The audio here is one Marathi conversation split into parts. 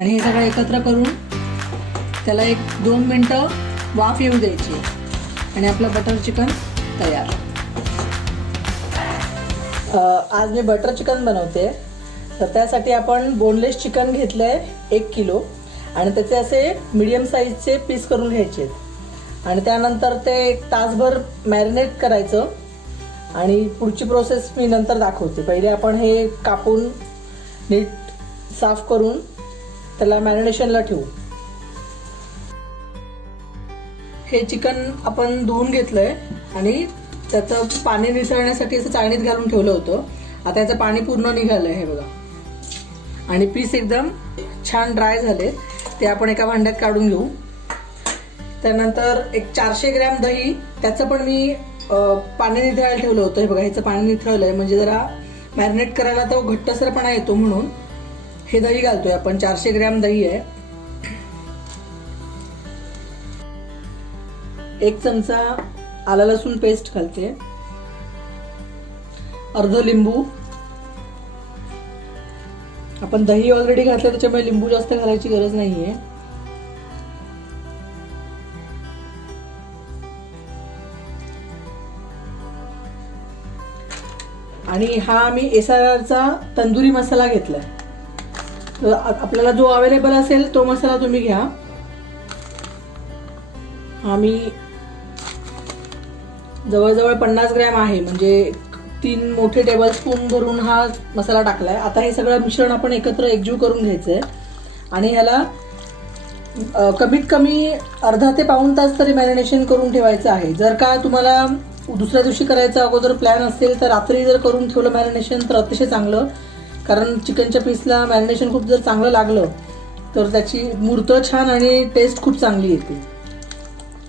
आणि हे सगळं एकत्र करून त्याला 1-2 मिनटं वाफ येऊ द्यायची आणि आपलं बटर चिकन तयार. आज मी बटर चिकन बनवते. तर त्यासाठी आपण बोनलेस चिकन घेतलं आहे 1 किलो आणि त्याचे असे मीडियम साईजचे पीस करून घ्यायचे आणि त्यानंतर ते 1 तासभर मॅरिनेट करायचं. आणि पुढची प्रोसेस मी नंतर दाखवते. पहिले आपण हे कापून नीट साफ करून त्याला मॅरिनेशनला ठेवू. हे चिकन आपण धुवून घेतलंय आणि त्याचं पाणी निथळण्यासाठी असं चाळणीत घालून ठेवलं होतं. आता याचं पाणी पूर्ण निघालंय हे बघा. आणि पीस एकदम छान ड्राय झाले. ते आपण एका भांड्यात काढून घेऊ. त्यानंतर 400 ग्रॅम दही, त्याचं पण मी पाणी निथळायला ठेवलं होतं. हे बघा, ह्याचं पाणी निथळलंय म्हणजे जरा मॅरिनेट करायला तो घट्टसरपणा येतो म्हणून हे दही घालतोय आपण. 400 ग्रॅम दही आहे. 1 चमचा आला लसूण पेस्ट घालते. अर्ध लिंबू. आपण दही ऑलरेडी घातलं त्याच्यामुळे लिंबू जास्त घालायची गरज नाहीये. आणि हा मी एसआरआरचा तंदुरी मसाला घेतलाय. तर आपल्याला जो अवेलेबल असेल तो मसाला तुम्ही घ्या. हा मी जवळजवळ 50 ग्रॅम आहे, म्हणजे 3 मोठे टेबलस्पून भरून हा मसाला टाकलाय. आता हे सगळं मिश्रण आपण एकत्र एकजीव करून घ्यायचंय आणि ह्याला कमीत कमी अर्धा ते पाऊण तास तरी मॅरिनेशन करून ठेवायचं आहे. जर का तुम्हाला दुसऱ्या दिवशी करायचा अगोदर प्लॅन असेल तर रात्री जर करून ठेवलं मॅरिनेशन तर अतिशय चांगलं, कारण चिकनच्या पीसला मॅरिनेशन खूप जर चांगलं लागलं तर त्याची मूर्त छान आणि टेस्ट खूप चांगली येते.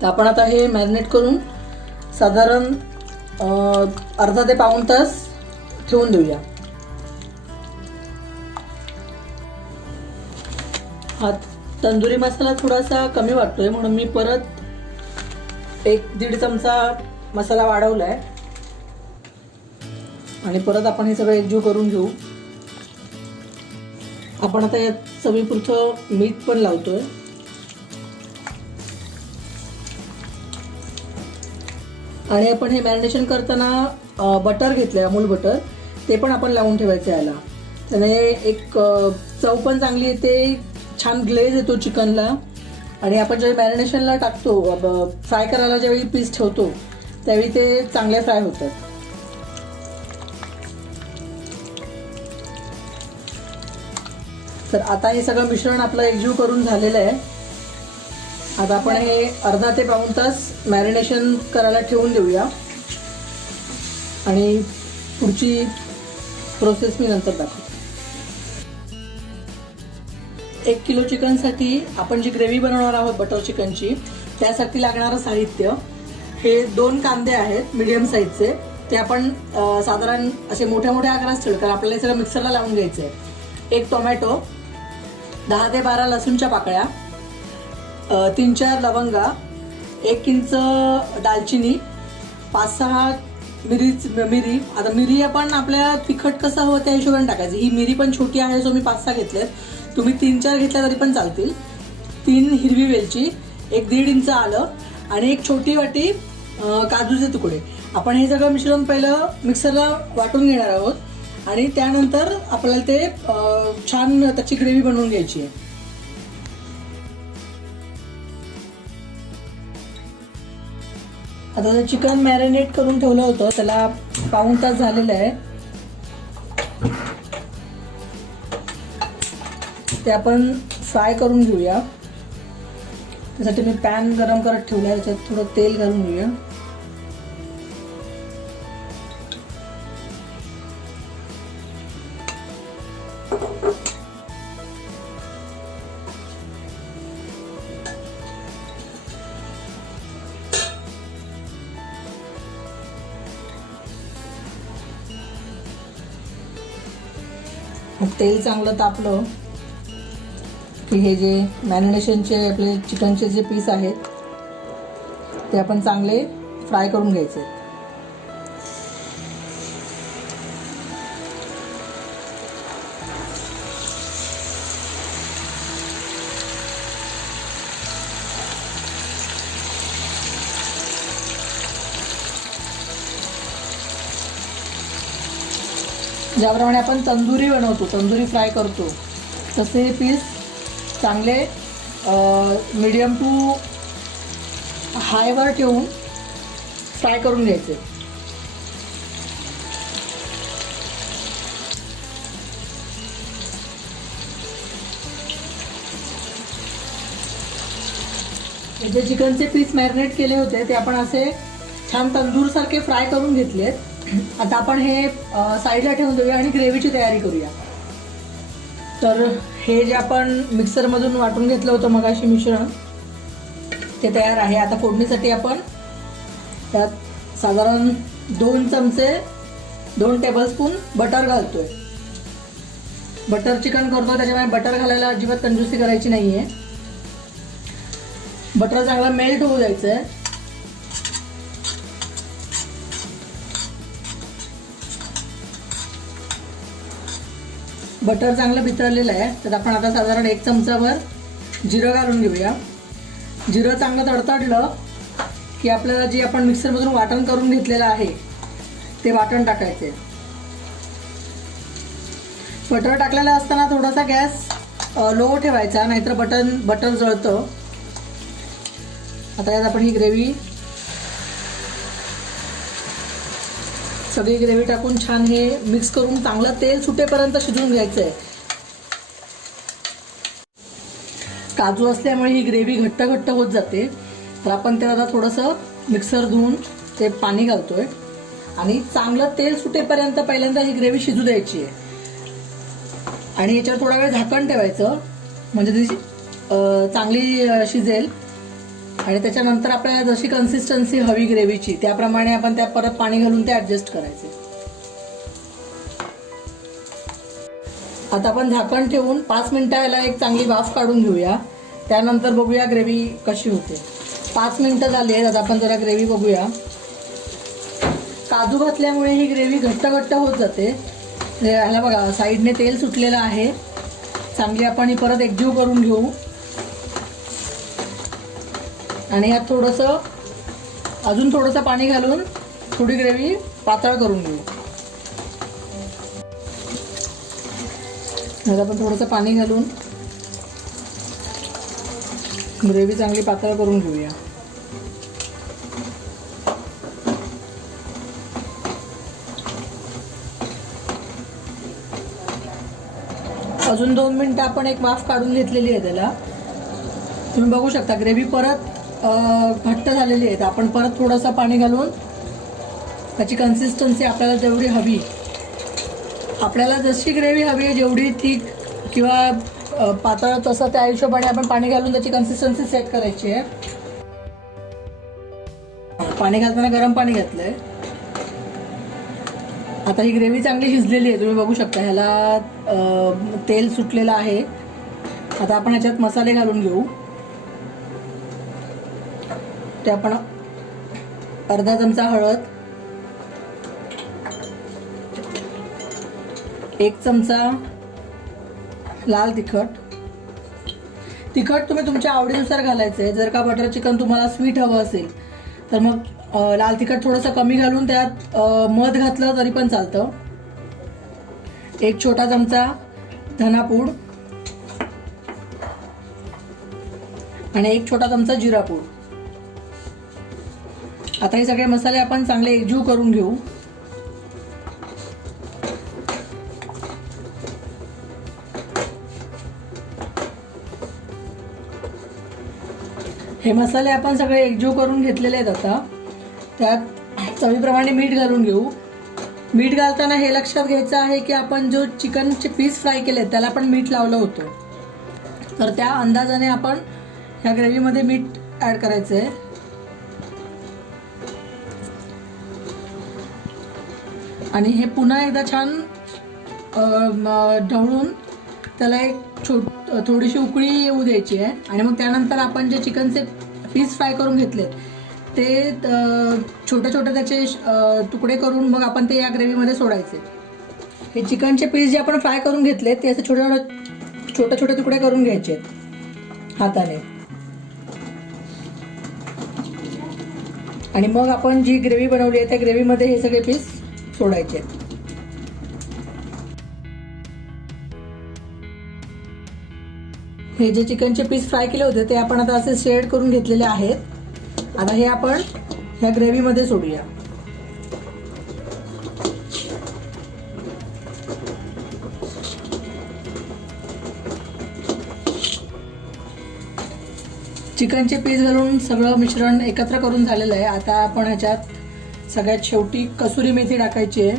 तर आपण आता हे मॅरिनेट करून साधारण अर्धा ते पाऊण तास ठेवून देऊया. हा तंदुरी मसाला थोडासा कमी वाटतोय म्हणून मी परत 1-1.5 चमचा मसाला वाढवलाय आणि परत आपण हे सगळं एकजीव करून घेऊ. आपण आता यात चवीपुरतं मीठ पण लावतोय. आणि आपण हे मॅरिनेशन करताना बटर घेतलंय, अमूल बटर, ते पण आपण लावून ठेवायचं याला. त्याने एक चव पण चांगली येते, छान ग्लेज येतो चिकनला. आणि आपण ज्यावेळी मॅरिनेशनला टाकतो, फ्राय करायला ज्यावेळी पीस ठेवतो त्यावेळी ते चांगले फ्राय होतात. तर आता हे सगळं मिश्रण आपलं एकजीव करून झालेलं आहे. आता आपण हे अर्धा ते पाऊण तास मॅरिनेशन करायला ठेवून देऊया आणि पुढची प्रोसेस मी नंतर दाखवते. 1 किलो चिकनसाठी आपण जी ग्रेव्ही बनवणार आहोत बटर चिकनची, त्यासाठी लागणारं साहित्य हे 2 कांदे आहेत मीडियम साईजचे. ते आपण साधारण असे मोठ्या मोठ्या आकारात ठेवले, कारण आपल्याला सगळं मिक्सरला लावून घ्यायचं आहे. 1 टोमॅटो, 10 ते 12 लसूणच्या पाकळ्या, 3-4 लवंगा, 1 इंच दालचिनी, 5-6 मिरी. आता मिरी आपण आपल्या तिखट कसं हवं त्या हिशोबाने टाकायची. ही मिरी पण छोटी आहे, सो मी 5-6 घेतलेत. तुम्ही 3-4 घेतल्या तरी पण चालतील. 3 हिरवी वेलची, 1-1.5 इंच आलं आणि 1 छोटी वाटी काजूचे तुकडे. आपण हे सगळं मिश्रण पहिलं मिक्सरला वाटून घेणार आहोत आणि त्यानंतर आपल्याला ते छान त्याची ग्रेव्ही बनवून घ्यायची आहे. आता जर चिकन मॅरिनेट करून ठेवलं होतं त्याला पाऊण तास झालेलं आहे. ते आपण फ्राय करून घेऊया. त्यासाठी मी पॅन गरम करत ठेवला आहे, त्याच्यात थोडं तेल घालून घेऊया. तेल चांगलं तापलं की हे जे मॅरिनेशनचे आपले चिकनचे जे पीस आहेत ते आपण चांगले फ्राय करून घ्यायचे. ज्याप्रमाणे आपण तंदुरी बनवतो, तंदुरी फ्राय करतो, तसे हे पीस चांगले मीडियम टू हायवर ठेवून फ्राय करून घ्यायचे. जे चिकनचे पीस मॅरिनेट केले होते ते आपण असे छान तंदूरसारखे फ्राय करून घेतलेत. आता आपण हे साईडला ठेवून देऊया आणि ग्रेव्हीची तयारी करूया. तर हे जे आपण मिक्सरमधून वाटून घेतलं होतं मगाशी मिश्रण ते तयार आहे. आता फोडणीसाठी आपण त्यात साधारण 2 टेबलस्पून बटर घालतोय. बटर चिकन करतो त्याच्यामुळे बटर घालायला अजिबात कंजूसी करायची नाहीये. बटर चांगला मेल्ट होऊ द्यायचंय. बटर चांगलं वितळलेलं आहे. तर आपण आता साधारण 1 चमचाभर जिरं घालून घेऊया. जिरं चांगलं तडतडलं की आपल्याला जे आपण मिक्सरमधून वाटण करून घेतलेलं आहे ते वाटण टाकायचे. बटर टाकलेलं असताना थोडासा गॅस लो ठेवायचा, नाहीतर बटर जळतं. आता यात आपण ही ग्रेव्ही सगळी ग्रेव्ही टाकून छान हे मिक्स करून चांगलं तेल सुटेपर्यंत शिजवून घ्यायचं आहे. काजू असल्यामुळे ही ग्रेव्ही घट्ट होत जाते. तर आपण त्याला थोडंसं मिक्सर धुवून ते पाणी घालतोय आणि चांगलं तेल सुटेपर्यंत पहिल्यांदा ही ग्रेव्ही शिजू द्यायची आहे. आणि याच्यावर थोडा वेळ झाकण ठेवायचं म्हणजे ती चांगली शिजेल. आणि त्याच्यानंतर आपल्याला जशी कन्सिस्टन्सी हवी ग्रेव्हीची त्याप्रमाणे आपण त्यात परत पाणी घालून ते ऍडजस्ट करायचे. आता आपण झाकण ठेवून 5 मिनिटं याला एक चांगली वाफ काढून घेऊया. त्यानंतर बघूया ग्रेव्ही कशी होते. 5 मिनिटं झाली आहेत. आता आपण जरा ग्रेव्ही बघूया. काजू घातल्यामुळे ही ग्रेव्ही घट्ट होत जाते. ह्याला बघा साईडने तेल सुटलेलं आहे. चांगली आपण ही परत एकजीव करून घेऊ आणि यात अजून थोडंसं पाणी घालून थोडी ग्रेव्ही पातळ करून घेऊ. आता आपण थोडंसं पाणी घालून ग्रेव्ही चांगली पातळ करून घेऊया. अजून 2 मिनिटं आपण एक वाफ काढून घेतलेली आहे त्याला. तुम्ही बघू शकता ग्रेव्ही परत घट्ट झालेली आहे. आपण परत थोडंसं पाणी घालून त्याची कन्सिस्टन्सी आपल्याला जेवढी हवी, आपल्याला जशी ग्रेव्ही हवी आहे जेवढी थिक किंवा पातळ तसं त्या हिशोबाने आपण पाणी घालून त्याची कन्सिस्टन्सी सेट करायची आहे. पाणी घालताना गरम पाणी घातलंय. आता ही ग्रेव्ही चांगली शिजलेली आहे. तुम्ही बघू शकता ह्याला तेल सुटलेलं आहे. आता आपण ह्याच्यात मसाले घालून घेऊ. ते आपण अर्धा चमचा हळद, 1 चमचा लाल तिखट. तिखट तुम्ही तुमच्या आवडीनुसार घालायचं आहे. जर का बटर चिकन तुम्हाला स्वीट हवं असेल तर मग लाल तिखट थोडंसं कमी घालून त्यात मध घातलं तरी पण चालतं. 1 छोटा चमचा धनापूड आणि 1 छोटा चमचा जिरापूड. आता हे सगळे मसाले आपण चांगले एकजीव करून घेऊ. हे मसाले आपण सगळे एकजीव करून घेतलेले आहेत. आता त्यात चवीप्रमाणे मीठ घालून घेऊ. मीठ घालताना हे लक्षात घ्यायचं आहे की आपण जो चिकनचे पीस फ्राय केले त्याला आपण मीठ लावलं होतं. तर त्या अंदाजाने आपण ह्या ग्रेव्हीमध्ये मीठ ॲड करायचं आहे. आणि हे पुन्हा एकदा छान ढवळून त्याला एक थोडीशी उकळी येऊ द्यायची आहे. आणि मग त्यानंतर आपण जे चिकनचे पीस फ्राय करून घेतले ते छोटे त्याचे तुकडे करून मग आपण ते या ग्रेव्हीमध्ये सोडायचे. हे चिकनचे पीस जे आपण फ्राय करून घेतले ते असे छोटे तुकडे करून घ्यायचे हाताने. आणि मग आपण जी ग्रेव्ही बनवली आहे त्या ग्रेव्हीमध्ये हे सगळे पीस सोडायचे. हे जे चिकनचे पीस फ्राय केले होते ते आपण आता असे शेड करून घेतलेले आहेत. आता हे आपण ह्या ग्रेव्हीमध्ये सोडूया. चिकनचे पीस घालून सगळं मिश्रण एकत्र करून झालेलं आहे. आता आपण ह्याच्यात सगळ्यात शेवटी कसुरी मेथी टाकायची आहे.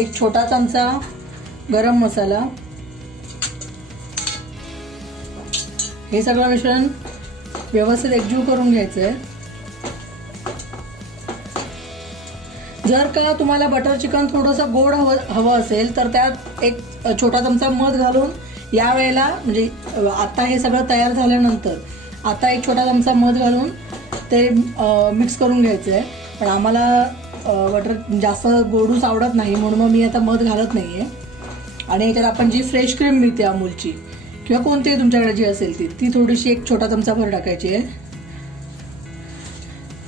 एक छोटा चमचा गरम मसाला. हे सगळं मिश्रण व्यवस्थित एकजीव करून घ्यायचं आहे. जर का तुम्हाला बटर चिकन थोडंसं गोड हवं असेल तर त्यात एक छोटा चमचा मध घालून या वेळेला म्हणजे आता हे सगळं तयार झाल्यानंतर आता एक छोटा चमचा मध घालून ते मिक्स करून घ्यायचं आहे. पण आम्हाला बटर जास्त गोडूस आवडत नाही म्हणून मग मी आता मध घालत नाही आहे. आणि याच्यात आपण जी फ्रेश क्रीम मिळते अमूलची किंवा कोणतीही तुमच्याकडे जी असेल ती थोडीशी एक छोटा चमचा भर टाकायची आहे.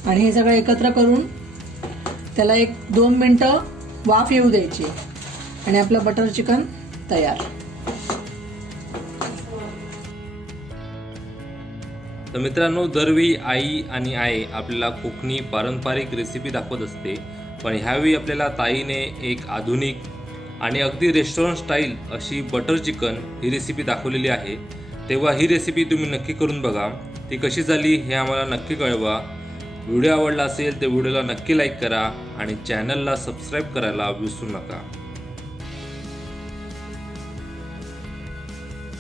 आणि हे सगळं एकत्र करून त्याला 1-2 मिनटं वाफ येऊ द्यायची आणि आपलं बटर चिकन तयार. तर मित्रांनो, दरवेळी आई आणि आपल्याला कोकणी पारंपरिक रेसिपी दाखवत असते, पण ह्यावेळी आपल्याला ताईने एक आधुनिक आणि अगदी रेस्टॉरंट स्टाईल अशी बटर चिकन ही रेसिपी दाखवलेली आहे. तेव्हा ही रेसिपी तुम्ही नक्की करून बघा. ती कशी झाली हे आम्हाला नक्की कळवा. व्हिडिओ आवडला असेल तर व्हिडिओला नक्की लाईक करा आणि चॅनलला सबस्क्राईब करायला विसरू नका.